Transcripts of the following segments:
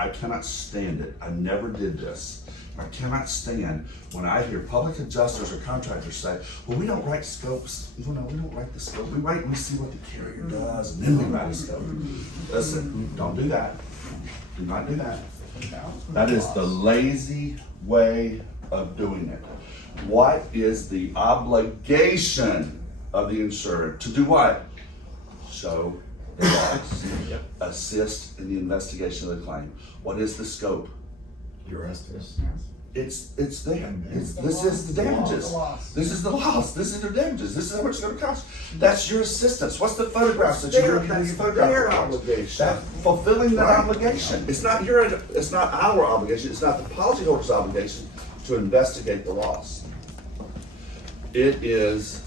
I cannot stand it. I never did this. I cannot stand when I hear public adjusters or contractors say, well, we don't write scopes. You know, we don't write the scope. We see what the carrier does, and then we write a scope. Listen, don't do that. Do not do that. That is the lazy way of doing it. What is the obligation of the insured? To do what? Show the loss. Assist in the investigation of the claim. What is the scope? Your estimate. It's there. This is the damages. This is the loss. This is the damages. This is how much it's going to cost. That's your assistance. What's the photographs that you're going to do? Their obligation. That fulfilling that obligation. It's not our obligation. It's not the policyholder's obligation to investigate the loss. It is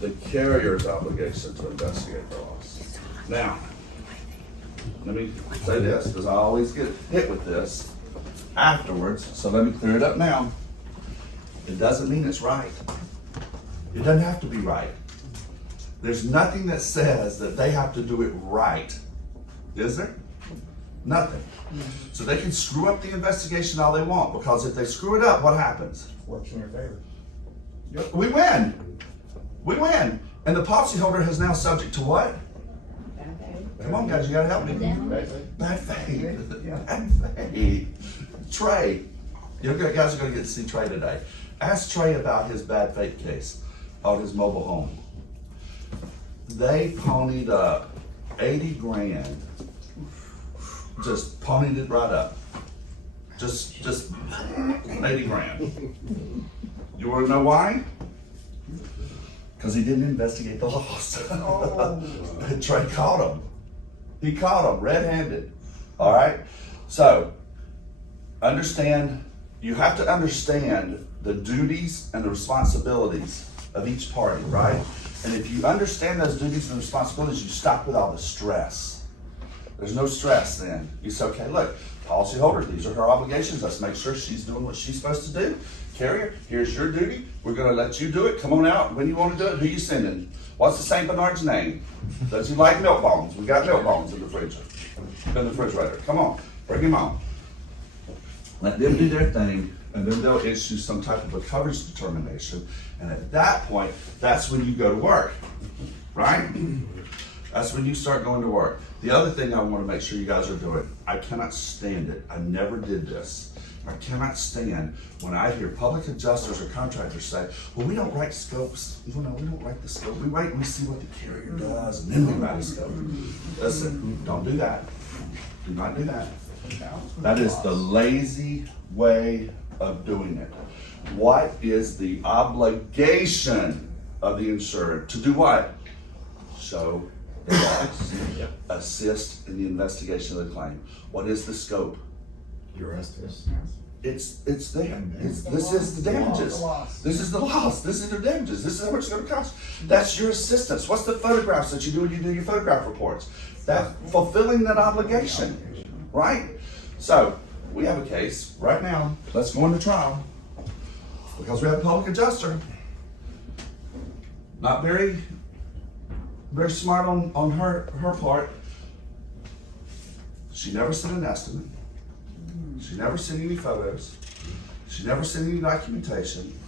the carrier's obligation to investigate the loss. Now, let me say this, because I always get hit with this afterwards, so let me clear it up now. It doesn't mean it's right. It doesn't have to be right. There's nothing that says that they have to do it right. Is there? Nothing. So they can screw up the investigation all they want, because if they screw it up, what happens? Works in your favor. We win. We win. And the policyholder is now subject to what? Come on, guys, you gotta help me. Bad faith. Bad faith. Trey. You guys are gonna get to see Trey today. Ask Trey about his bad faith case on his mobile home. They ponied up 80 grand. Just ponied it right up. Just 80 grand. You wanna know why? Because he didn't investigate the loss. Trey caught him. He caught him red-handed. All right? So, you have to understand the duties and the responsibilities of each party, right? And if you understand those duties and responsibilities, you stop with all the stress. There's no stress then. You say, okay, look, policyholder, these are her obligations. Let's make sure she's doing what she's supposed to do. Carrier, here's your duty. We're gonna let you do it. Come on out. When you wanna do it, who you sending? What's the St. Bernard's name? Does he like milk bones? We got milk bones in the refrigerator. Come on, bring him on. Let them do their thing, and then they'll issue some type of a coverage determination. And at that point, that's when you go to work, right? That's when you start going to work. The other thing I wanna make sure you guys are doing, I cannot stand it. I never did this. I cannot stand when I hear public adjusters or contractors say, well, we don't write scopes. You know, we don't write the scope. We see what the carrier does, and then we write a scope. Listen, don't do that. Do not do that. That is the lazy way of doing it. What is the obligation of the insured? To do what? Show the loss. Assist in the investigation of the claim. What is the scope? Your estimate. It's there. This is the damages. This is the loss. This is the damages. This is how much it's going to cost. That's your assistance. What's the photographs that you do when you do your photograph reports? That fulfilling that obligation, right? So we have a case right now. Let's go into trial because we have a public adjuster. Not very smart on her part. She never sent an estimate. She never sent any photos. She never sent any documentation.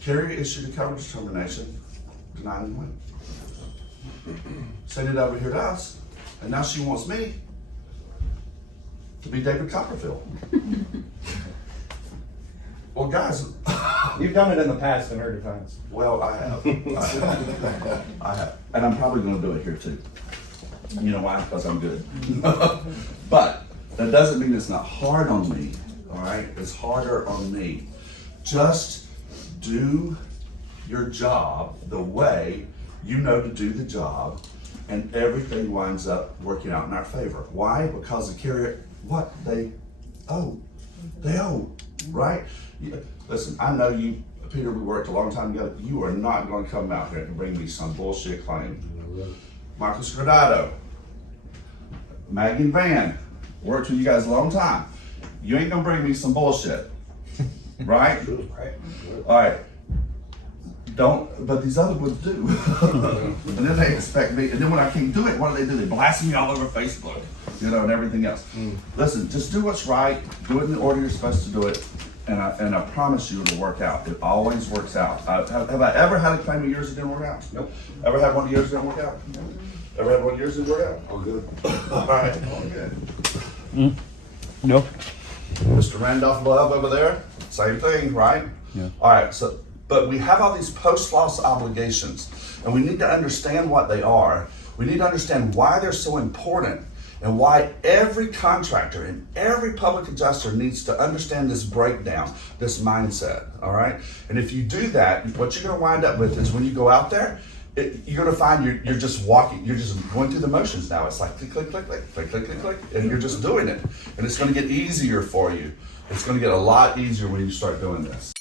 Carrier issued a coverage determination, denying win. Sent it over here to us, and now she wants me to be David Copperfield. Well, guys, You've done it in the past in her defense. well, I have. I have. And I'm probably going to do it here too. You know why? Because I'm good. But that doesn't mean it's not hard on me, all right? It's harder on me. Just do your job the way you know to do the job, and everything winds up working out in our favor. Why? Because the carrier, what? They owe, right? Listen, I know you, Peter, we worked a long time together. You are not going to come out here and bring me some bullshit claim. Michael Scrodado, Megan Van, worked with you guys a long time. You ain't gonna bring me some bullshit, right? All right. don't, but these other ones do. And then they expect me, and then when I can't do it, what do? They blast me all over Facebook, you know, and everything else. Listen, just do what's right, do it in the order you're supposed to do it, and I promise you it'll work out. It always works out. Have I ever had a claim of yours that didn't work out? Nope. Ever had one of yours that didn't work out? Ever had one of yours that didn't work out? All good. All right, all good. No. Mr. Randolph Love over there, same thing, right? Yeah. All right, so, but we have all these post-loss obligations, and we need to understand what they are. We need to understand why they're so important, and why every contractor and every public adjuster needs to understand this breakdown, this mindset, all right? And if you do that, what you're gonna wind up with is when you go out there, you're gonna find you're just walking, you're just going through the motions now. It's like click, click, click, click, click, click, click, click, and you're just doing it. And it's gonna get easier for you. It's gonna get a lot easier when you start doing this.